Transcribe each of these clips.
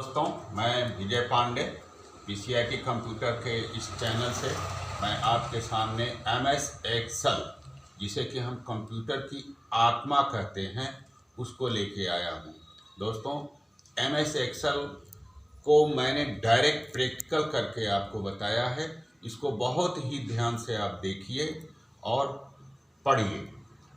दोस्तों, मैं विजय Pandey PCIT computer के इस चैनल से मैं आपके सामने MS एक्सेल, जिसे कि हम कंप्यूटर की आत्मा कहते हैं, उसको लेके आया हूँ। दोस्तों, MS एक्सेल को मैंने डायरेक्ट प्रैक्टिकल करके आपको बताया है। इसको बहुत ही ध्यान से आप देखिए और पढ़िए।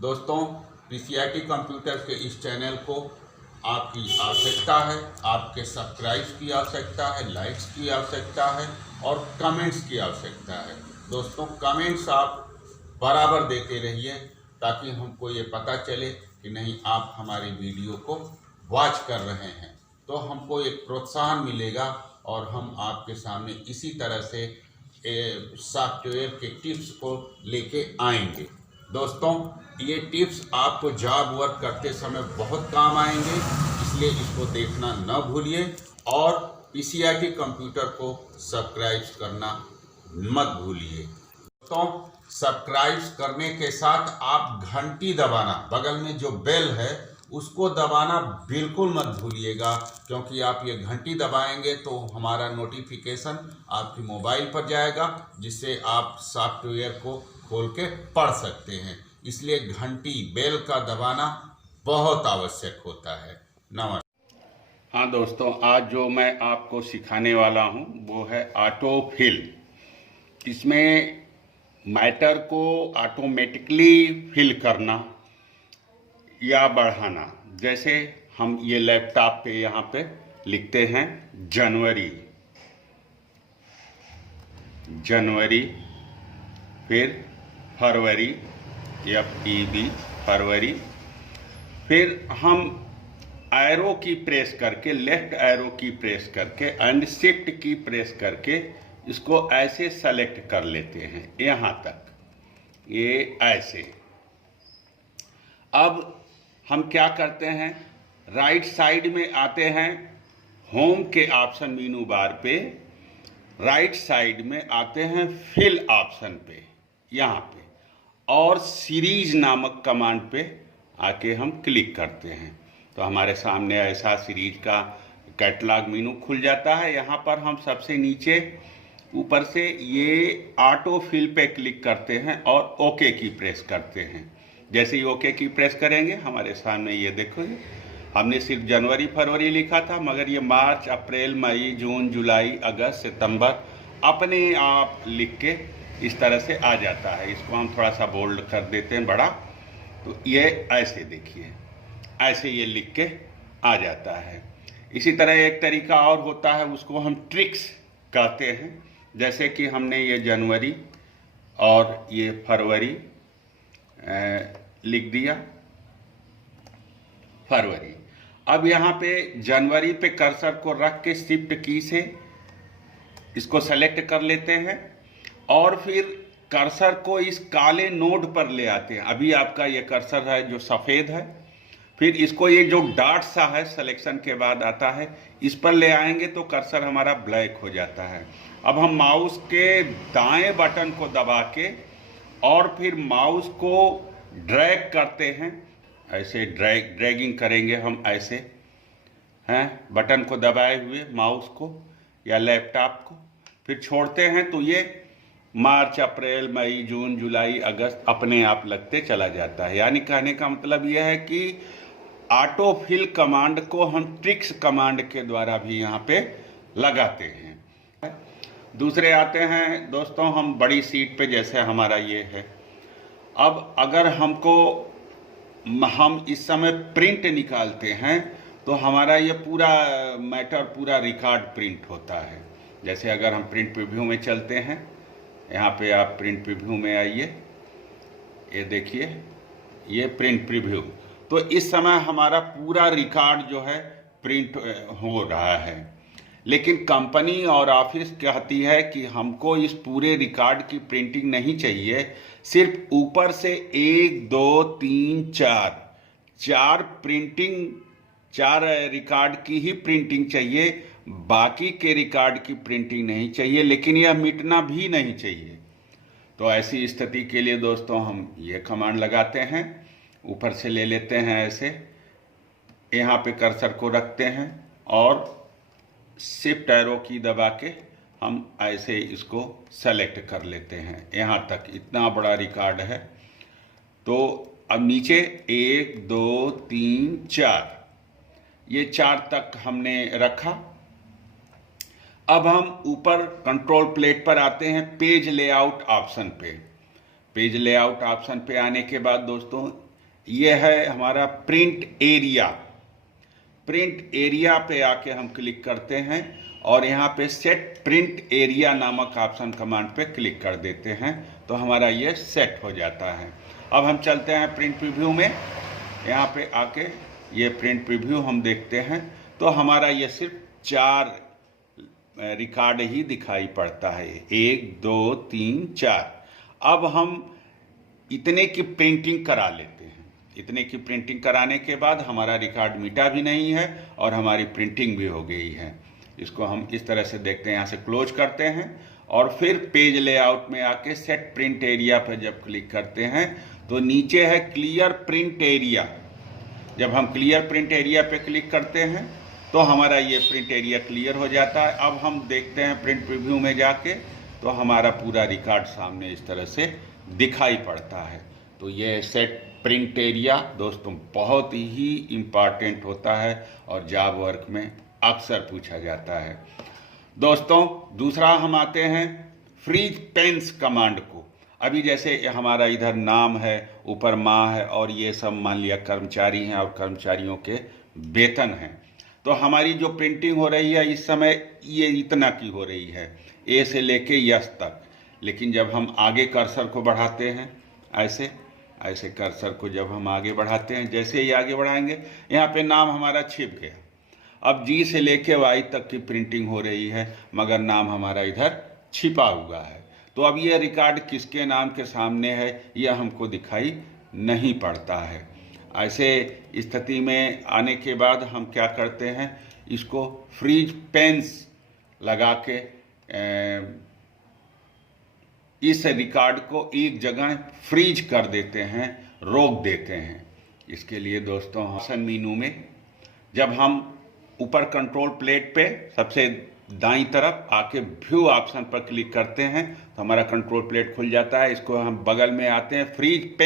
दोस्तों, पीसीआईटी कंप्यूटर के इस चैनल को आपकी आवश्यकता है, आपके सब्सक्राइब की आवश्यकता है, लाइक्स की आवश्यकता है और कमेंट्स की आवश्यकता है। दोस्तों, कमेंट्स आप बराबर देते रहिए ताकि हमको ये पता चले कि नहीं आप हमारी वीडियो को वॉच कर रहे हैं, तो हमको एक प्रोत्साहन मिलेगा और हम आपके सामने इसी तरह से सॉफ्टवेयर के टिप्स को लेके आएंगे। दोस्तों, ये टिप्स आपको जॉब वर्क करते समय बहुत काम आएंगे, इसलिए इसको देखना न भूलिए और पीसीआईटी कंप्यूटर को सब्सक्राइब करना मत भूलिए। दोस्तों, सब्सक्राइब करने के साथ आप घंटी दबाना, बगल में जो बेल है उसको दबाना बिल्कुल मत भूलिएगा, क्योंकि आप ये घंटी दबाएंगे तो हमारा नोटिफिकेशन आपकी मोबाइल पर जाएगा, जिससे आप सॉफ्टवेयर को खोल के पढ़ सकते हैं। इसलिए घंटी बेल का दबाना बहुत आवश्यक होता है। नमस्कार। हाँ दोस्तों, आज जो मैं आपको सिखाने वाला हूँ वो है ऑटो फिल। इसमें मैटर को ऑटोमेटिकली फिल करना या बढ़ाना। जैसे हम ये लैपटॉप पे यहाँ पे लिखते हैं जनवरी, फिर फरवरी, FEB फरवरी, फिर हम एरो की प्रेस करके, लेफ्ट एरो की प्रेस करके एंड शिफ्ट की प्रेस करके इसको ऐसे सेलेक्ट कर लेते हैं यहाँ तक, ये ऐसे। अब हम क्या करते हैं, राइट साइड में आते हैं, होम के ऑप्शन मेनू बार पे राइट साइड में आते हैं, फिल ऑप्शन पे यहाँ पे, और सीरीज नामक कमांड पे आके हम क्लिक करते हैं तो हमारे सामने ऐसा सीरीज का कैटलॉग मेनू खुल जाता है। यहाँ पर हम सबसे नीचे ऊपर से ये ऑटो फिल पे क्लिक करते हैं और ओके की प्रेस करते हैं। जैसे ही ओके की प्रेस करेंगे हमारे सामने ये देखो, हमने सिर्फ जनवरी फरवरी लिखा था, मगर ये मार्च अप्रैल मई जून जुलाई अगस्त सितंबर अपने आप लिख के इस तरह से आ जाता है। इसको हम थोड़ा सा बोल्ड कर देते हैं बड़ा, तो ये ऐसे देखिए, ऐसे ये लिख के आ जाता है। इसी तरह एक तरीका और होता है, उसको हम ट्रिक्स कहते हैं। जैसे कि हमने ये जनवरी और ये फरवरी लिख दिया, फरवरी। अब यहाँ पे जनवरी पे कर्सर को रख के शिफ्ट की से इसको सेलेक्ट कर लेते हैं और फिर कर्सर को इस काले नोड पर ले आते हैं। अभी आपका ये कर्सर है जो सफ़ेद है, फिर इसको ये जो डॉट सा है सिलेक्शन के बाद आता है, इस पर ले आएंगे तो कर्सर हमारा ब्लैक हो जाता है। अब हम माउस के दाएं बटन को दबा के और फिर माउस को ड्रैग करते हैं, ऐसे ड्रैगिंग करेंगे हम ऐसे हैं, बटन को दबाए हुए माउस को या लैपटॉप को, फिर छोड़ते हैं तो ये मार्च अप्रैल मई जून जुलाई अगस्त अपने आप लगते चला जाता है। यानी कहने का मतलब यह है कि ऑटो फिल कमांड को हम ट्रिक्स कमांड के द्वारा भी यहाँ पे लगाते हैं। दूसरे आते हैं दोस्तों, हम बड़ी सीट पे, जैसे हमारा ये है। अब अगर हम इस समय प्रिंट निकालते हैं तो हमारा ये पूरा मैटर, पूरा रिकॉर्ड प्रिंट होता है। जैसे अगर हम प्रिंट प्रीव्यू में चलते हैं, यहाँ पे आप प्रिंट प्रीव्यू में आइए, ये देखिए ये प्रिंट प्रीव्यू, तो इस समय हमारा पूरा रिकॉर्ड जो है प्रिंट हो रहा है। लेकिन कंपनी और ऑफिस कहती है कि हमको इस पूरे रिकॉर्ड की प्रिंटिंग नहीं चाहिए, सिर्फ ऊपर से 1 2 3 4 प्रिंटिंग, 4 रिकॉर्ड की ही प्रिंटिंग चाहिए, बाकी के रिकॉर्ड की प्रिंटिंग नहीं चाहिए, लेकिन यह मिटना भी नहीं चाहिए। तो ऐसी स्थिति के लिए दोस्तों हम ये कमांड लगाते हैं, ऊपर से ले लेते हैं ऐसे, यहाँ पे कर्सर को रखते हैं और शिफ्ट एरो की दबा के हम ऐसे इसको सेलेक्ट कर लेते हैं। यहाँ तक इतना बड़ा रिकॉर्ड है। तो अब नीचे 1 2 3 4 ये 4 तक हमने रखा। अब हम ऊपर कंट्रोल प्लेट पर आते हैं पेज लेआउट ऑप्शन पे। पेज लेआउट ऑप्शन पे आने के बाद दोस्तों ये है हमारा प्रिंट एरिया। प्रिंट एरिया पे आके हम क्लिक करते हैं और यहाँ पे सेट प्रिंट एरिया नामक ऑप्शन कमांड पे क्लिक कर देते हैं तो हमारा ये सेट हो जाता है। अब हम चलते हैं प्रिंट प्रीव्यू में। यहाँ पे आके ये प्रिंट प्रीव्यू हम देखते हैं तो हमारा ये सिर्फ 4 रिकॉर्ड ही दिखाई पड़ता है, 1 2 3 4। अब हम इतने की प्रिंटिंग करा लेते हैं। इतने की प्रिंटिंग कराने के बाद हमारा रिकॉर्ड मिटा भी नहीं है और हमारी प्रिंटिंग भी हो गई है। इसको हम इस तरह से देखते हैं, यहाँ से क्लोज करते हैं और फिर पेज लेआउट में आके सेट प्रिंट एरिया पर जब क्लिक करते हैं तो नीचे है क्लियर प्रिंट एरिया। जब हम क्लियर प्रिंट एरिया पे क्लिक करते हैं तो हमारा ये प्रिंट एरिया क्लियर हो जाता है। अब हम देखते हैं प्रिंट प्रीव्यू में जाके तो हमारा पूरा रिकॉर्ड सामने इस तरह से दिखाई पड़ता है। तो ये सेट प्रिंट एरिया दोस्तों बहुत ही इम्पॉर्टेंट होता है और जॉब वर्क में अक्सर पूछा जाता है। दोस्तों दूसरा हम आते हैं फ्रीज पेंस कमांड को। अभी जैसे हमारा इधर नाम है, ऊपर माह है और ये सब मान लिया कर्मचारी हैं और कर्मचारियों के वेतन हैं। तो हमारी जो प्रिंटिंग हो रही है इस समय ये इतना की हो रही है, ए से लेके यस तक। लेकिन जब हम आगे कर्सर को बढ़ाते हैं ऐसे ऐसे कर्सर को जब हम आगे बढ़ाते हैं, जैसे ही आगे बढ़ाएंगे यहाँ पे नाम हमारा छिप गया। अब जी से लेके वाई तक की प्रिंटिंग हो रही है मगर नाम हमारा इधर छिपा हुआ है। तो अब ये रिकॉर्ड किसके नाम के सामने है यह हमको दिखाई नहीं पड़ता है। ऐसे स्थिति में आने के बाद हम क्या करते हैं, इसको फ्रीज पेंस लगा के इस रिकॉर्ड को एक जगह फ्रीज कर देते हैं, रोक देते हैं। इसके लिए दोस्तों ऑप्शन मेनू में जब हम ऊपर कंट्रोल प्लेट पे सबसे दाईं तरफ आके व्यू ऑप्शन पर क्लिक करते हैं तो हमारा कंट्रोल प्लेट खुल जाता है। इसको हम बगल में आते हैं फ्रीज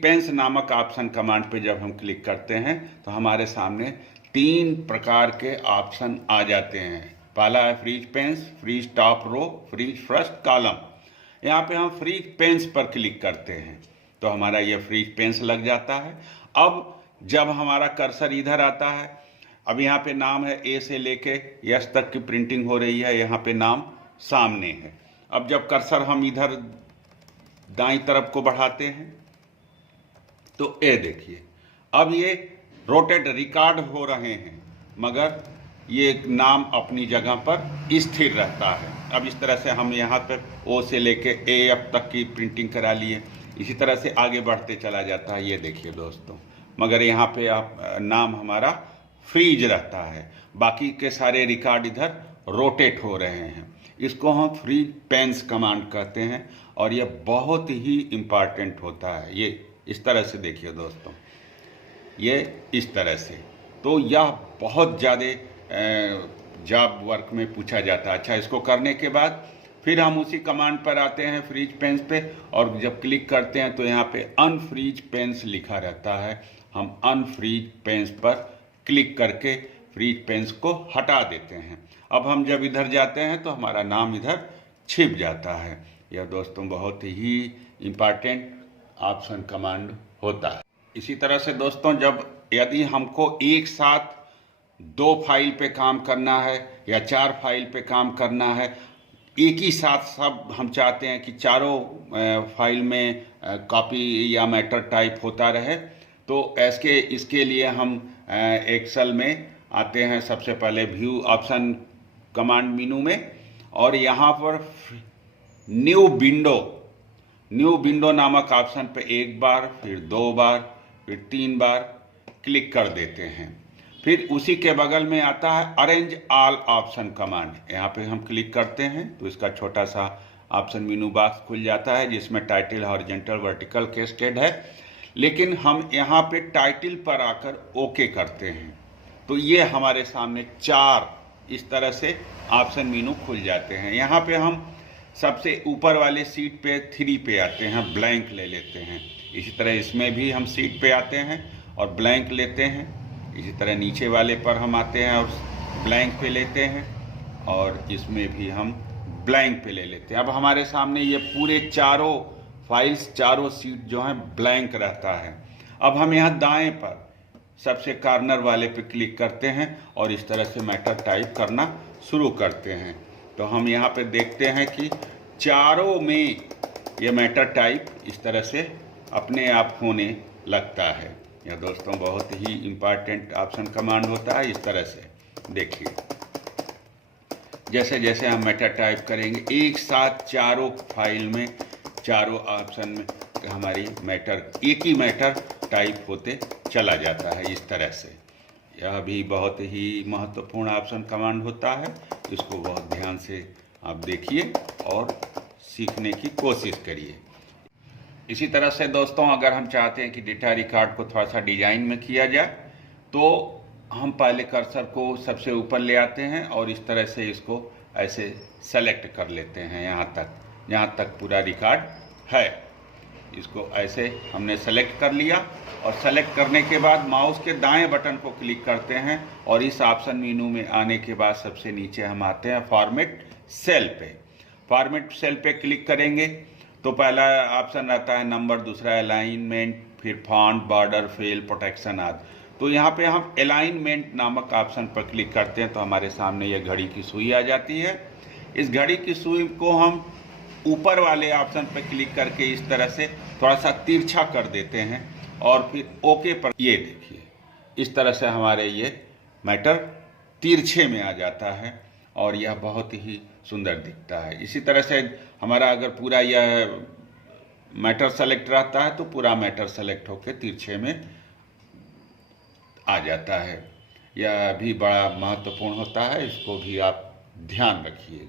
पेंस नामक ऑप्शन कमांड पे जब हम क्लिक करते हैं तो हमारे सामने 3 प्रकार के ऑप्शन आ जाते हैं। पहला है freeze panes, freeze top row, freeze first column. यहाँ पे हम फ्रीज पेंस पर क्लिक करते हैं तो हमारा ये फ्रीज पेंस लग जाता है। अब जब हमारा कर्सर इधर आता है, अब यहाँ पे नाम है ए से लेके यस तक की प्रिंटिंग हो रही है, यहाँ पे नाम सामने है। अब जब कर्सर हम इधर दाईं तरफ को बढ़ाते हैं तो ये देखिए अब ये रोटेट रिकॉर्ड हो रहे हैं मगर ये नाम अपनी जगह पर स्थिर रहता है। अब इस तरह से हम यहाँ पे ओ से लेके ए एफ तक की प्रिंटिंग करा लिए, इसी तरह से आगे बढ़ते चला जाता है। ये देखिए दोस्तों, मगर यहाँ पे आप नाम हमारा फ्रीज रहता है, बाकी के सारे रिकॉर्ड इधर रोटेट हो रहे हैं। इसको हम फ्रीज पेंस कमांड कहते हैं और ये बहुत ही इम्पॉर्टेंट होता है। ये इस तरह से देखिए दोस्तों, ये इस तरह से, तो यह बहुत ज़्यादा जॉब वर्क में पूछा जाता है। अच्छा, इसको करने के बाद फिर हम उसी कमांड पर आते हैं फ्रीज पेंस पे और जब क्लिक करते हैं तो यहाँ पे अनफ्रीज पेंस लिखा रहता है। हम अनफ्रीज पेंस पर क्लिक करके फ्रीज पेंस को हटा देते हैं। अब हम जब इधर जाते हैं तो हमारा नाम इधर छिप जाता है। यह दोस्तों बहुत ही इम्पॉर्टेंट ऑप्शन कमांड होता है। इसी तरह से दोस्तों, जब यदि हमको एक साथ 2 फाइल पे काम करना है या 4 फाइल पे काम करना है, एक ही साथ सब हम चाहते हैं कि चारों फाइल में कॉपी या मैटर टाइप होता रहे, तो इसके लिए हम एक्सेल में आते हैं। सबसे पहले व्यू ऑप्शन कमांड मेनू में और यहाँ पर न्यू विंडो नामक ऑप्शन पे एक बार, फिर 2 बार, फिर 3 बार क्लिक कर देते हैं। फिर उसी के बगल में आता है अरेंज ऑल ऑप्शन कमांड। यहाँ पे हम क्लिक करते हैं तो इसका छोटा सा ऑप्शन मेनू बॉक्स खुल जाता है जिसमें टाइटल, हॉरिजॉन्टल, वर्टिकल, कैस्केड है। लेकिन हम यहाँ पे टाइटल पर आकर ओके करते हैं तो ये हमारे सामने 4 इस तरह से ऑप्शन मेनू खुल जाते हैं। यहाँ पे हम सबसे ऊपर वाले सीट पे 3 पे आते हैं, ब्लैंक ले लेते हैं। इसी तरह इसमें भी हम सीट पे आते हैं और ब्लैंक लेते हैं। इसी तरह नीचे वाले पर हम आते हैं और ब्लैंक पे लेते हैं, और इसमें भी हम ब्लैंक पे ले लेते हैं। अब हमारे सामने ये पूरे चारों फाइल्स, चारों सीट जो हैं ब्लैंक रहता है। अब हम यहाँ दाएं पर सबसे कॉर्नर वाले पे क्लिक करते हैं और इस तरह से मैटर टाइप करना शुरू करते हैं। तो हम यहाँ पे देखते हैं कि चारों में ये मैटर टाइप इस तरह से अपने आप होने लगता है। यह दोस्तों बहुत ही इम्पॉर्टेंट ऑप्शन कमांड होता है। इस तरह से देखिए, जैसे जैसे हम मैटर टाइप करेंगे एक साथ चारों फाइल में, चारों ऑप्शन में हमारी मैटर, एक ही मैटर टाइप होते चला जाता है इस तरह से। यह भी बहुत ही महत्वपूर्ण ऑप्शन कमांड होता है। इसको बहुत ध्यान से आप देखिए और सीखने की कोशिश करिए। इसी तरह से दोस्तों, अगर हम चाहते हैं कि डेटा रिकॉर्ड को थोड़ा सा डिजाइन में किया जाए, तो हम पहले कर्सर को सबसे ऊपर ले आते हैं और इस तरह से इसको ऐसे सेलेक्ट कर लेते हैं यहाँ तक पूरा रिकॉर्ड है। इसको ऐसे हमने सेलेक्ट कर लिया और सेलेक्ट करने के बाद माउस के दाएं बटन को क्लिक करते हैं और इस ऑप्शन मेनू में आने के बाद सबसे नीचे हम आते हैं फॉर्मेट सेल पे। फॉर्मेट सेल पे क्लिक करेंगे तो पहला ऑप्शन रहता है नंबर, दूसरा अलाइनमेंट, फिर फॉन्ट, बॉर्डर, फिल, प्रोटेक्शन आदि। तो यहाँ पे हम अलाइनमेंट नामक ऑप्शन पर क्लिक करते हैं तो हमारे सामने ये घड़ी की सुई आ जाती है। इस घड़ी की सुई को हम ऊपर वाले ऑप्शन पर क्लिक करके इस तरह से थोड़ा सा तिरछा कर देते हैं और फिर ओके पर, ये देखिए इस तरह से हमारे ये मैटर तिरछे में आ जाता है और यह बहुत ही सुंदर दिखता है। इसी तरह से हमारा अगर पूरा यह मैटर सेलेक्ट रहता है तो पूरा मैटर सेलेक्ट होकर तिरछे में आ जाता है। यह भी बड़ा महत्वपूर्ण होता है, इसको भी आप ध्यान रखिएगा।